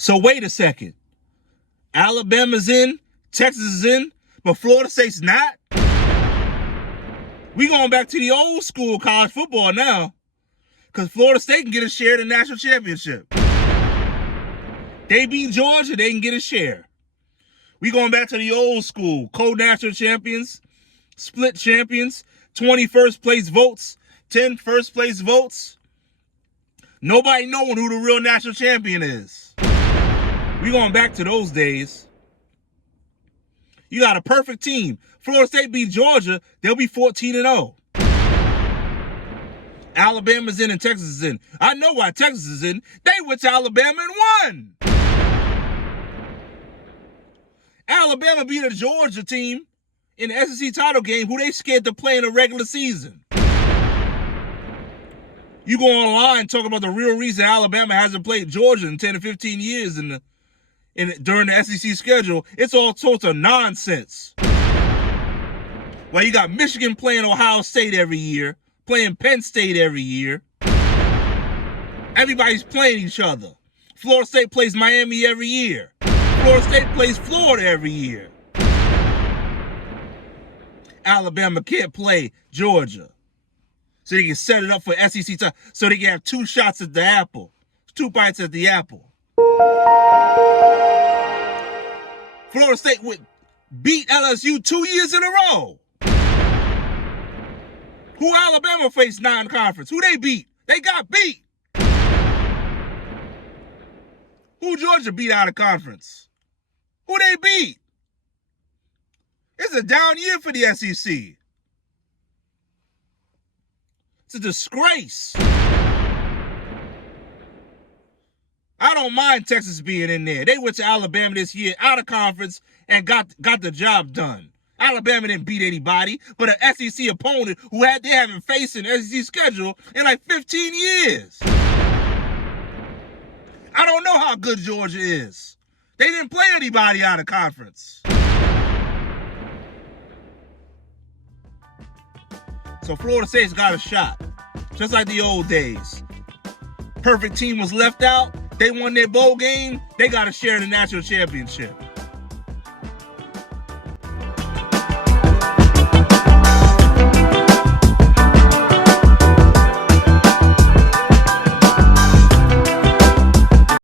So wait a second. Alabama's in, Texas is in, but Florida State's not? We going back to the old school college football now, because Florida State can get a share of the national championship. They beat Georgia, they can get a share. We going back to the old school, co-national champions, split champions, 20 first place votes, 10 first place votes. Nobody knowing who the real national champion is. We going back to those days. You got a perfect team. Florida State beat Georgia, they'll be 14-0. Alabama's in and Texas is in. I know why Texas is in. They went to Alabama and won. Alabama beat a Georgia team in the SEC title game who they scared to play in the regular season. You go online and talk about the real reason Alabama hasn't played Georgia in 10 to 15 years during the SEC schedule. It's all sorts of nonsense. Well, you got Michigan playing Ohio State every year, playing Penn State every year. Everybody's playing each other. Florida State plays Miami every year. Florida State plays Florida every year. Alabama can't play Georgia. So they can set it up for SEC time. So they can have two shots at the apple. Two bites at the apple. Florida State would beat LSU 2 years in a row. Who Alabama faced non-conference? Who they beat? They got beat. Who Georgia beat out of conference? Who they beat? It's a down year for the SEC. It's a disgrace. I don't mind Texas being in there. They went to Alabama this year out of conference and got the job done. Alabama didn't beat anybody, but an SEC opponent who they haven't faced an SEC schedule in like 15 years. I don't know how good Georgia is. They didn't play anybody out of conference. So Florida State's got a shot, just like the old days. Perfect team was left out. They won their bowl game. They got a share in the national championship.